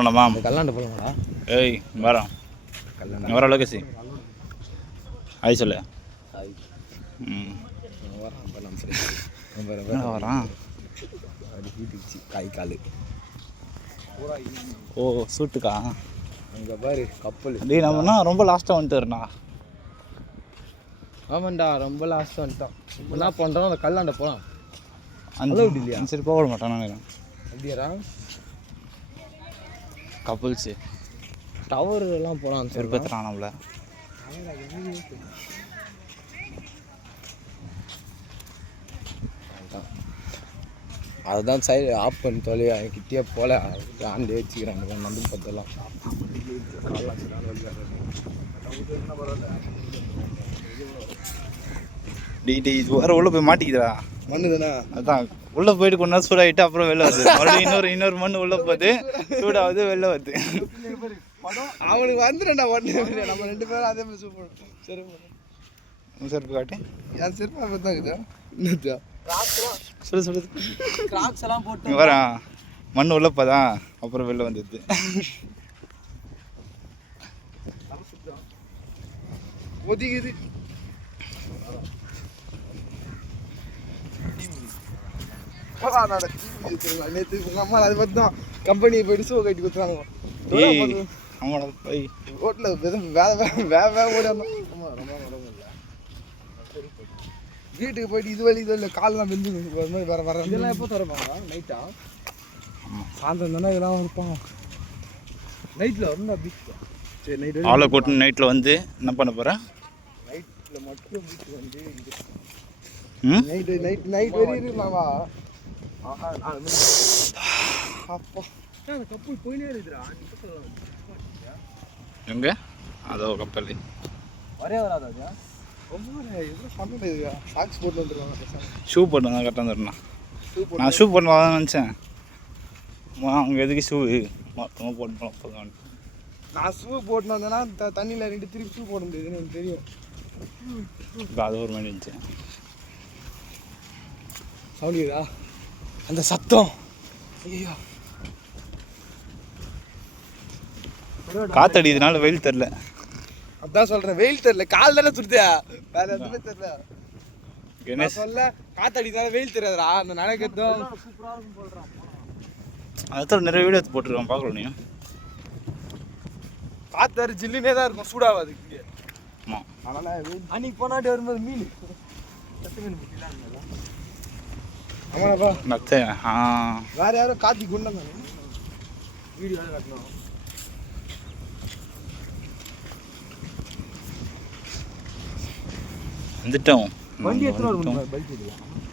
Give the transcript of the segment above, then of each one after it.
போனோமா கல்லாண்ட போகலாங்களா? ஏய் வரோம் கல்லாண்ட வர லொகேஷன் ஆய் சொல்லு. ஹாய். வரான் அது ஹீட்டுச்சு காய் கால். ஓ சூட்டுக்கா அங்கே பாரு கப்பல். டேய் நம்மனா ரொம்ப லாஸ்ட்டாக வந்துட்டுருண்ணா. ஆமாண்டா ரொம்ப லாஸ்ட்டாக வந்துட்டோம். என்ன பண்ணுறோம் அந்த கல்லாண்ட போகலாம். அந்த இல்லையா சரி போக விட மாட்டான் நான் அப்படியாரா கப்புள்ஸு டவர் எல்லாம் போகலாம் சரி விருப்பத்துறான் நம்மள. அதுதான் சைடு ஆஃப் பண்ணி தொலையா கிட்டே போல ஆண்டே வச்சுக்கிறாங்க நம்பி பார்த்தலாம். டீ இது வேறு உள்ளே போய் மாட்டிக்குதுடா மண்ணு தானே. அதான் உள்ளே போயிட்டு கொஞ்ச நேரம் சூடாகிட்டு அப்புறம் வெளில வருது. மறுபடியும் இன்னொரு மண் உள்ளே போகுது சூடாகுது வெளில வருது. அவனுக்கு வந்துடும்டா ஒன்று. நம்ம 2 பேரும் அதே மாதிரி சூப்பர் செருப்பு செருப்பு காட்டி என் செருப்பு அப்போ தான் இருக்குதா என்னதா சொல்லு கிராக்ஸ் எல்லாம் போட்டு வரேன் மண் உள்ளே போதான் அப்புறம் வெளில வந்துடுது. ஒதுக்குது. நேற்று உங்கள் அம்மா அதை பார்த்து தான் கம்பெனி போயிட்டு ஷூ கட்டி கொடுத்துறாங்க. ரோட்டில் வேலை ஓடணும். வீட்டுக்கு போயிட்டு இது வழி இல்லை காலெலாம் வெந்து வர இதெல்லாம் எப்போ திறப்பாங்க? நைட்டா சாயந்தரம் தானே இதெல்லாம் இருப்பாங்க. நைட்டில் வரணும் அப்படி. சரி நைட்டு ஆளை கூட்டு நைட்டில் வந்து என்ன பண்ண போகிறேன்? நைட்டில் மட்டும் வீட்டுக்கு வந்து நைட் வெளியிருந்தாவா? ஆஹா 4 மணி அப்போ அந்த கப்பல் போயினே இருக்குதுடா. எங்கே அதோ கப்பல் வரே வராதா? ரொம்ப எவ்வளோ பண்ண சாக்ஸ் போட்டு வந்துருவாங்க. ஷூ போட்டு வந்தால் கரெக்டாக வந்துடுண்ணா. நான் ஷூ போட்டு வரதான் நினச்சேன். அங்கே எதுக்கு ஷூ மொத்தமாக போட்டு போதும். நான் ஷூ போட்டு வந்தேன்னா தண்ணியில் 2 திருப்பி ஷூ போட முடியாதுன்னு எனக்கு தெரியும். இப்போ அது ஒரு மாதிரி இருந்துச்சு. சவுண்டியதா அந்த சத்தம். ஐயோ காத்தடிக்கிறதுனால வெயில் தெரில. அதான் சொல்கிறேன் வெயில் தெரில. கால் தானே சுடுத்தியா வேறு எதுவுமே தெரில. என்ன சொல்ல காத்தடிக்கிறதுனால வெயில் தெரியாதுடா. அந்த நடக்கிறதும் அதான் நிறைய வீடியோ எடுத்து போட்டுருக்கோம் பார்க்கலாம். நீ காற்று ஜில்லுனே தான் இருக்கும் சூடாகாது இங்கே. ஆமாம் அதனால் அன்றைக்கி போனாட்டி வரும்போது மீன் சத்து மீன் பிடிக்கலாம். ஆமாப்பா நத்தை வேறு யாரும் காத்தி கொண்டு வந்தாங்க வீடியோ காட்டணும். வந்துட்டோம். வண்டி எத்தனை வரும்? பைக்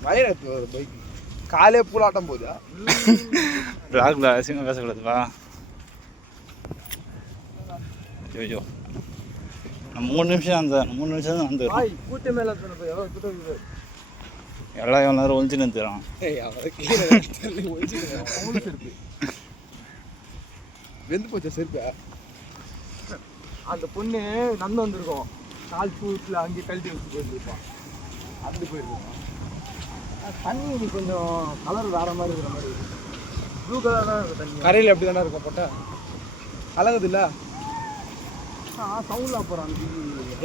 வயர் எடுத்து வரும் பைக். காலே பூலாட்டம் போதா? பிளாக்ல அசிங்கம் பேசக்கூடாதுப்பா. ஐயோ நான் 3 நிமிஷம் தான் வந்து கூட்ட மேலே எல்லாம் எவ்வளோ நேரம் ஒழிச்சுன்னு வந்துடுறான். வெந்து போச்சா செருப்பா? அந்த பொண்ணு நடந்து வந்திருக்கோம். கால் சூட்டில் அங்கேயே கழட்டி வச்சு போயிருந்துருப்பான். அது போயிருக்கோம். தண்ணி கொஞ்சம் கலர் வேறு மாதிரி இருக்கிற மாதிரி இருக்குது. ப்ளூ கலர் தான் இருக்கும் தண்ணி. கரையில் எப்படி தானே இருக்கும் போட்டால் கலங்குது இல்லை? சவுண்டில் போகிறான்.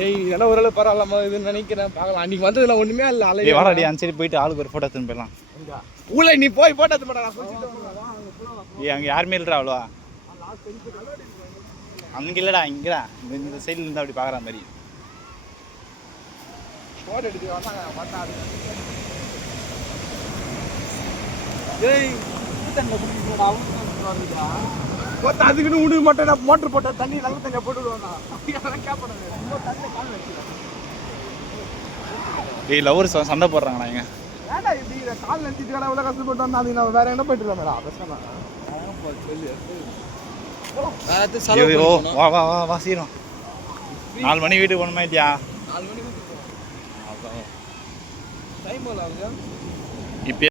ஏய் இதெல்லாம் ஓரளவு பரவாயில்லாம இதுன்னு நினைக்கிறேன். பார்க்கலாம். அன்றைக்கி வந்ததில் ஒன்றுமே இல்லை. அலையே வாடாடி அந்த சரி போயிட்டு ஆளுக்கு ஒரு ஃபோட்டோ எடுத்துன்னு போயிடலாம். ஊழ நீ போய் ஃபோட்டோ எடுத்து மாட்டா. அங்கே யாருமே இல்லைடா அவ்வளோவா. அங்கே இல்லைடா இங்கேடா இந்த சைடில் இருந்தால் அப்படி பார்க்குற மாதிரி ஃபோட்டோ எடுத்து வந்தாங்க. ஏய் அதுக்குன்னு உனக்கு மட்டும் நான் மோட்டர் போட்ட தண்ணி நல்ல தண்ணியை போட்டு விடுவாங்க. டேய் லவர்ஸ் சண்டை போடுறாங்கண்ணா இங்கே. ஏன்டா இப்படி கால் நிறுத்திட்டு கடை எவ்வளோ கஷ்டப்பட்டு வந்தா அது நான் வேற என்ன போயிட்டு இருக்கோம் பேசாம சொல்லி வா சீரும் 4 மணி வீட்டுக்கு போன மாதிரியா? 4 மணிக்கு டைம் ஆகுது. இப்போ